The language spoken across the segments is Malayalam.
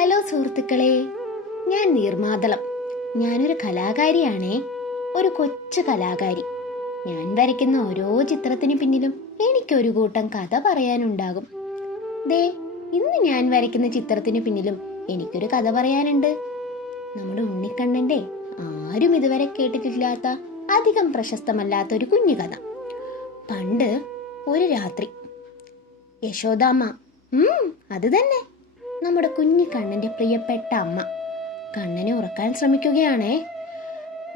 ഹലോ സുഹൃത്തുക്കളെ, ഞാൻ നീർമാതളം. ഞാനൊരു കലാകാരിയാണേ, ഒരു കൊച്ചു കലാകാരി. ഞാൻ വരയ്ക്കുന്ന ഓരോ ചിത്രത്തിന് പിന്നിലും എനിക്കൊരു കൂട്ടം കഥ പറയാനുണ്ടാകും. ദേ, ഇന്ന് ഞാൻ വരയ്ക്കുന്ന ചിത്രത്തിന് പിന്നിലും എനിക്കൊരു കഥ പറയാനുണ്ട്. നമ്മുടെ ഉണ്ണിക്കണ്ണന്റെ ആരും ഇതുവരെ കേട്ടിട്ടില്ലാത്ത, അധികം പ്രശസ്തമല്ലാത്ത ഒരു കുഞ്ഞു കഥ. പണ്ട് ഒരു രാത്രി യശോദാമ്മ, അത് തന്നെ, നമ്മുടെ കുഞ്ഞിക്കണ്ണന്റെ പ്രിയപ്പെട്ട അമ്മ കണ്ണനെ ഉറക്കാൻ ശ്രമിക്കുകയാണേ.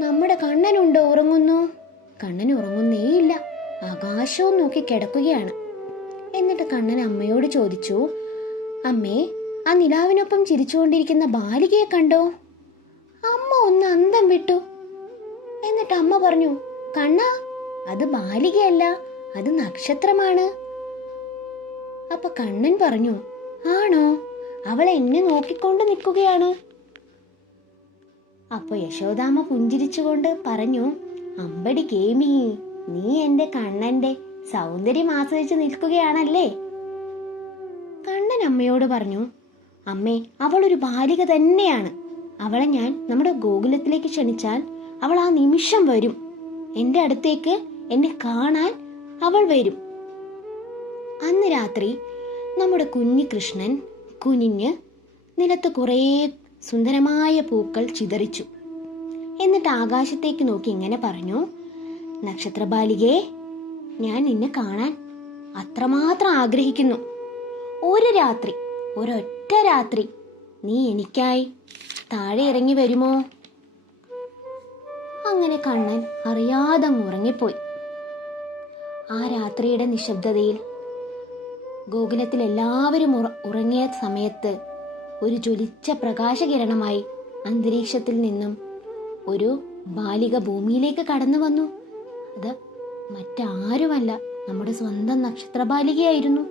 നമ്മുടെ കണ്ണനുണ്ടോ ഉറങ്ങുന്നു? കണ്ണൻ ഉറങ്ങുന്നേയില്ല, ആകാശവും നോക്കി കിടക്കുകയാണ്. എന്നിട്ട് കണ്ണൻ അമ്മയോട് ചോദിച്ചു, അമ്മേ, ആ നിലാവിനൊപ്പം ചിരിച്ചുകൊണ്ടിരിക്കുന്ന ബാലികയെ കണ്ടോ? അമ്മ ഒന്ന് അന്തം വിട്ടു. എന്നിട്ട് അമ്മ പറഞ്ഞു, കണ്ണാ, അത് ബാലികയല്ല, അത് നക്ഷത്രമാണ്. അപ്പൊ കണ്ണൻ പറഞ്ഞു, ആണോ? അവൾ എന്നെ നോക്കിക്കൊണ്ട് നിൽക്കുകയാണ്. അപ്പൊ യശോദാമ്മ പുഞ്ചിരിച്ചുകൊണ്ട് പറഞ്ഞു, അമ്പടി കേമി, നീ എന്റെ കണ്ണന്റെ സൗന്ദര്യം ആസ്വദിച്ച് നിൽക്കുകയാണല്ലേ. കണ്ണൻ അമ്മയോട് പറഞ്ഞു, അമ്മേ, അവൾ ഒരു ബാലിക തന്നെയാണ്. അവളെ ഞാൻ നമ്മുടെ ഗോകുലത്തിലേക്ക് ക്ഷണിച്ചാൽ അവൾ ആ നിമിഷം വരും. എന്റെ അടുത്തേക്ക് എന്നെ കാണാൻ അവൾ വരും. അന്ന് രാത്രി നമ്മുടെ കുഞ്ഞി കൃഷ്ണൻ കുനിഞ്ഞ് നിലത്ത് കുറേ സുന്ദരമായ പൂക്കൾ ചിതറിച്ചു. എന്നിട്ട് ആകാശത്തേക്ക് നോക്കി ഇങ്ങനെ പറഞ്ഞു, നക്ഷത്രബാലികേ, ഞാൻ നിന്നെ കാണാൻ അത്രമാത്രം ആഗ്രഹിക്കുന്നു. ഒരു രാത്രി, ഒരൊറ്റ രാത്രി നീ എനിക്കായി താഴെ ഇറങ്ങി വരുമോ? അങ്ങനെ കണ്ണൻ അറിയാതെ ഉറങ്ങിപ്പോയി. ആ രാത്രിയുടെ നിശബ്ദതയിൽ ഗോകുലത്തിൽ എല്ലാവരും ഉറങ്ങിയ സമയത്ത് ഒരു ജ്വലിച്ച പ്രകാശകിരണമായി അന്തരീക്ഷത്തിൽ നിന്നും ഒരു ബാലിക ഭൂമിയിലേക്ക് കടന്നു വന്നു. അത് മറ്റാരുമല്ല, നമ്മുടെ സ്വന്തം നക്ഷത്രബാലികയായിരുന്നു.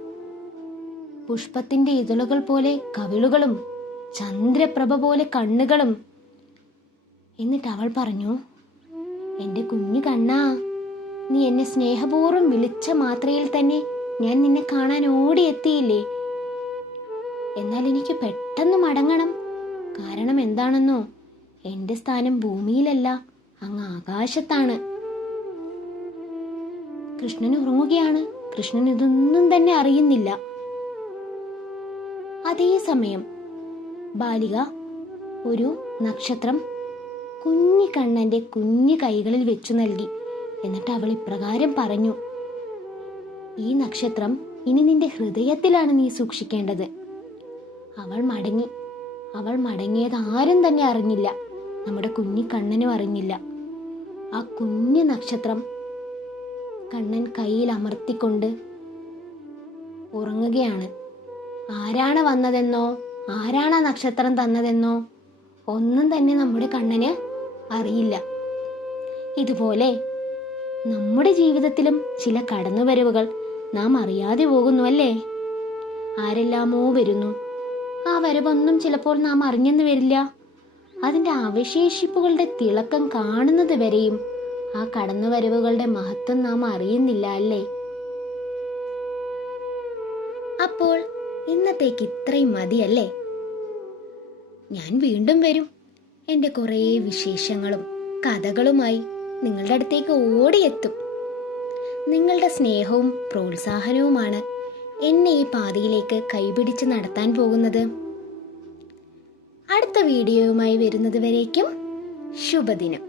പുഷ്പത്തിന്റെ ഇതളുകൾ പോലെ കവിളുകളും ചന്ദ്രപ്രഭ പോലെ കണ്ണുകളും. എന്നിട്ട് അവൾ പറഞ്ഞു, എന്റെ കുഞ്ഞു കണ്ണാ, നീ എന്നെ സ്നേഹപൂർവ്വം വിളിച്ച മാത്രയിൽ തന്നെ ഞാൻ നിന്നെ കാണാൻ ഓടിയെത്തിയില്ലേ. എന്നാൽ എനിക്ക് പെട്ടെന്ന് മടങ്ങണം. കാരണം എന്താണെന്നോ? എന്റെ സ്ഥാനം ഭൂമിയിലല്ല, അങ്ങ് ആകാശത്താണ്. കൃഷ്ണൻ ഉറങ്ങുകയാണ്. കൃഷ്ണൻ ഇതൊന്നും തന്നെ അറിയുന്നില്ല. അതേസമയം ബാലിക ഒരു നക്ഷത്രം കുഞ്ഞിക്കണ്ണന്റെ കുഞ്ഞു കൈകളിൽ വെച്ചു നൽകി. എന്നിട്ട് അവൾ ഇപ്രകാരം പറഞ്ഞു, ഈ നക്ഷത്രം ഇനി നിന്റെ ഹൃദയത്തിലാണ് നീ സൂക്ഷിക്കേണ്ടത്. അവൾ മടങ്ങി. അവൾ മടങ്ങിയത് ആരും തന്നെ അറിഞ്ഞില്ല. നമ്മുടെ കുഞ്ഞിക്കണ്ണനും അറിഞ്ഞില്ല. ആ കുഞ്ഞു നക്ഷത്രം കണ്ണൻ കയ്യിൽ അമർത്തിക്കൊണ്ട് ഉറങ്ങുകയാണ്. ആരാണ് വന്നതെന്നോ, ആരാണ് ആ നക്ഷത്രം തന്നതെന്നോ ഒന്നും തന്നെ നമ്മുടെ കണ്ണന് അറിയില്ല. ഇതുപോലെ നമ്മുടെ ജീവിതത്തിലും ചില കടന്നുവരവുകൾ നാം അറിയാതെ പോകുന്നു അല്ലേ? ആരെല്ലാമോ വരുന്നു. ആ വരവൊന്നും ചിലപ്പോൾ നാം അറിഞ്ഞെന്ന് വരില്ല. അതിൻ്റെ അവശേഷിപ്പുകളുടെ തിളക്കം കാണുന്നത് വരെയും ആ കടന്നുവരവുകളുടെ മഹത്വം നാം അറിയുന്നില്ല അല്ലേ? അപ്പോൾ ഇന്നത്തേക്ക് ഇത്രയും മതിയല്ലേ? ഞാൻ വീണ്ടും വരും. എൻ്റെ കുറേ വിശേഷങ്ങളും കഥകളുമായി നിങ്ങളുടെ അടുത്തേക്ക് ഓടിയെത്തും. നിങ്ങളുടെ സ്നേഹവും പ്രോത്സാഹനവുമാണ് എന്നെ ഈ പാതയിലേക്ക് കൈപിടിച്ച് നടത്താൻ പോകുന്നത്. അടുത്ത വീഡിയോയുമായി വരുന്നത് വരേക്കും ശുഭദിനം.